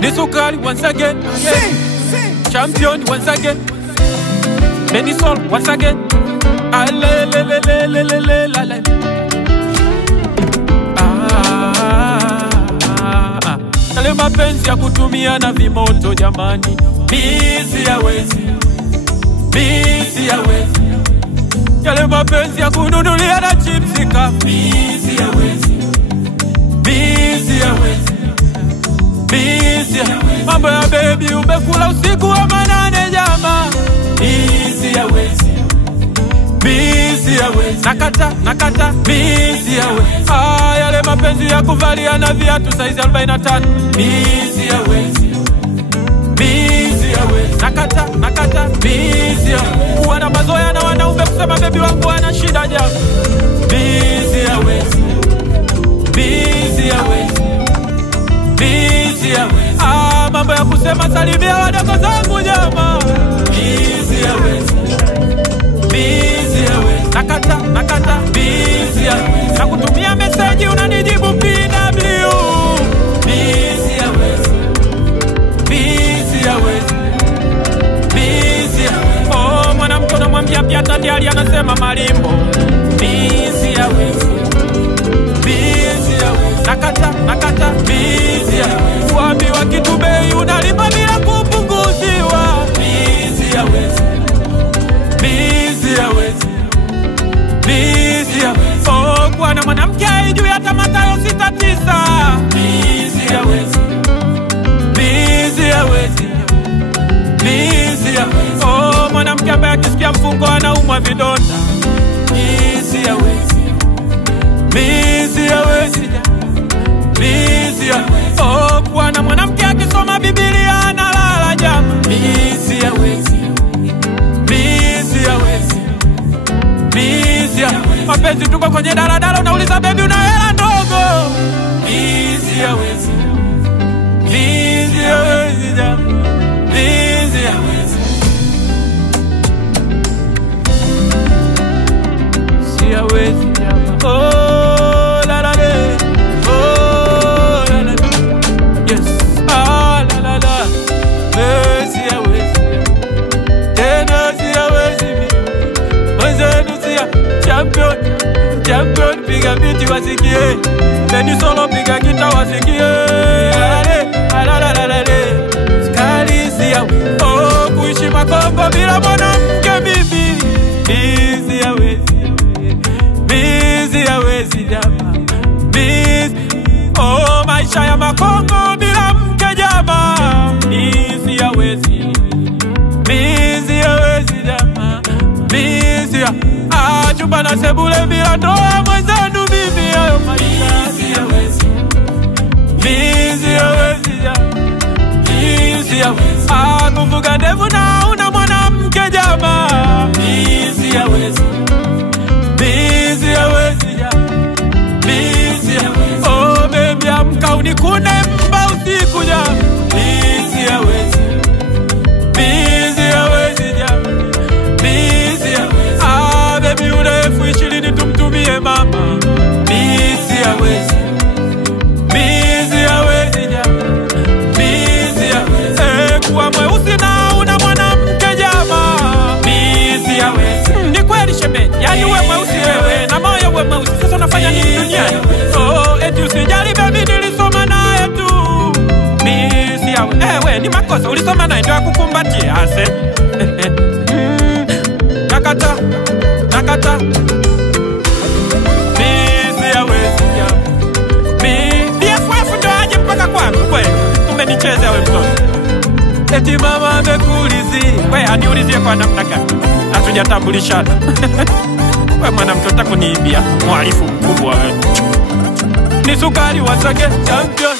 Nisukari once again. Champion once again. Benisol once again. Yale mapenzi ya kutumia na vimoto jamani. Busy hawezi. Yale mapenzi ya kununulia na chipsi ka. Busy hawezi. Mambo ya baby umekula usiku wa manane jama. Busy hawezi. Nakata busy hawezi. Yale mapenzi ya kuvalia na viatu size 45. Busy hawezi. Nakata busy hawezi. Kuwa na mazoea na wanaume kusema baby wangu ana shida jama. Busy hawezi. Mambo ya kusema salimia wadogo zangu jama. Busy hawezi. Nakata busy hawezi. Na kutumia message unanijibu PW. Busy hawezi. Oh mwanamke unamwambia pia tayari anasema malimbo. Busy hawezi. Nakata busy hawezi. Kuambiwa kitu bei unalipa bila kupunguziwa. Busy hawezi. Oh kuwa na mwanamke haijui hata Mathayo 6:9. Busy hawezi. Oh mwanamke ambaye akisikia mfungo anaumwa vidonda. Busy hawezi. Oh kuwa na mwanamke akisoma Biblia analala jama. Busy hawezi. Mapenzi tuko kwenye daladala unauliza baby una hela ndogo. Busy hawezi jama. Oh la la la. Oh la la. Yes. La la. Busy hawezi. Tena si hawezi. Champion piga biti wasikie. Beni solo piga gita wasikie. Skali siya. Oh kuishi makombo bila mwanamke bibi. Busy hawezi jama. Oh maisha ya makombo bila mke jama. Busy hawezi jama. Chumba na sebule bila ndoa mwenzenu bibi hayo maisha. Busy hawezi. Kuvuga ndevu na una mwanamke jama. Busy hawezi jama. Oh baby amka unikune mba usiku jama. Busy hawezi jama. Baby urefu 20 tumtumie mama. Busy hawezi jama. Kuwa mweusi na una mwanamke jama. Busy hawezi. Ni kweli sheme. Yani uwe mweusi wewe na moyo uwe mweusi. Sasa unafanya nini duniani? Oh eti usijali baby nilisoma naye tu. Busy hawezi. We ni makosa ulisoma naye ndio akukumbatia ase. Nakata busy hawezi jama. BFF ndo aje mpaka kwangu kweli. Umenicheza wewe mtoto. Eti mama amekuulizia. Wewe aniulizie kwa namna gani? Hatujatambulishana. Wewe mwanamke unataka kuniibia. Mwalifu mkubwa wewe. Nisukari wasage champion.